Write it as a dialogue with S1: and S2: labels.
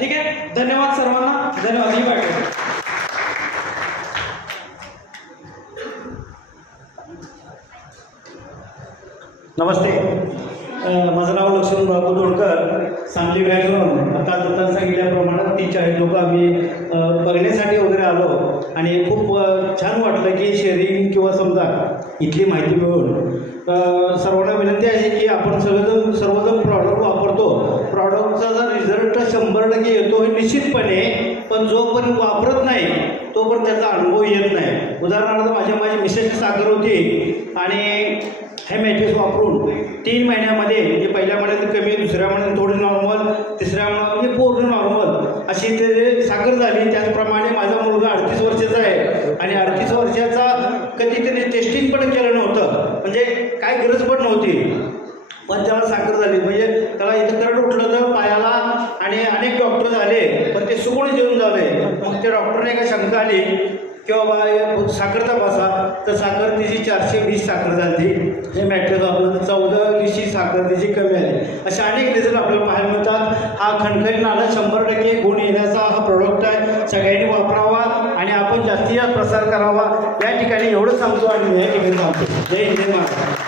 S1: ठीक आहे? धन्यवाद सर्वांना. धन्यवाद. ही वाटत
S2: नमस्ते. माझं नाव लक्ष्मण बाबू तोडकर सांगली बॅकग्राऊंड आता दत्तान सांगितल्याप्रमाणे तीन चाळीस लोक आम्ही बघण्यासाठी वगैरे आलो. आणि खूप छान वाटलं की शेअरिंग किंवा समजा इथली माहिती मिळून. सर्वांना विनंती आहे की आपण सगळेजण सर्वजण प्रॉडक्ट वापरतो प्रॉडक्टचा जर रिझल्ट शंभर टक्के येतो हे निश्चितपणे पण जोपर्यंत वापरत नाही तोपर्यंत त्याचा अनुभव येत नाही. उदाहरणार्थ माझ्या माझी मिसेसची साखर होती आणि हे मॅचेस वापरून तीन महिन्यामध्ये म्हणजे पहिल्या महिन्यात कमी दुसऱ्या महिन्यात थोडी नॉर्मल तिसऱ्या महिन्यात म्हणजे पूर्ण नॉर्मल अशी ते साखर झाली. त्याचप्रमाणे माझा मुलगा अडतीस वर्षाचा आहे. आणि अडतीस वर्षाचा कधीतरी टेस्टिंग पण केलं नव्हतं. म्हणजे काय गरज पण नव्हती. पण त्याला साखर झाली. म्हणजे त्याला इथं करंट उठलं तर पायाला आणि अनेक डॉक्टर झाले पण ते आहे मग त्या डॉक्टरने काय शंका आली? की बाबा साखर तपासा. तर साखर तिची चारशे वीस साखर झाली. हे मॅट्रिक आपलं चौदा दिवशी साखर तिची कमी आली. असे अनेक रिझल्ट आपल्याला पाहायला मिळतात. हा खणखणी नाला शंभर टक्के गुण येण्याचा हा प्रोडक्ट आहे. सगळ्यांनी वापरावा आणि आपण जास्तीत जास्त प्रसार करावा. या ठिकाणी एवढं सांगतो आणि या ठिकाणी सांगतो जय हिंद महाराज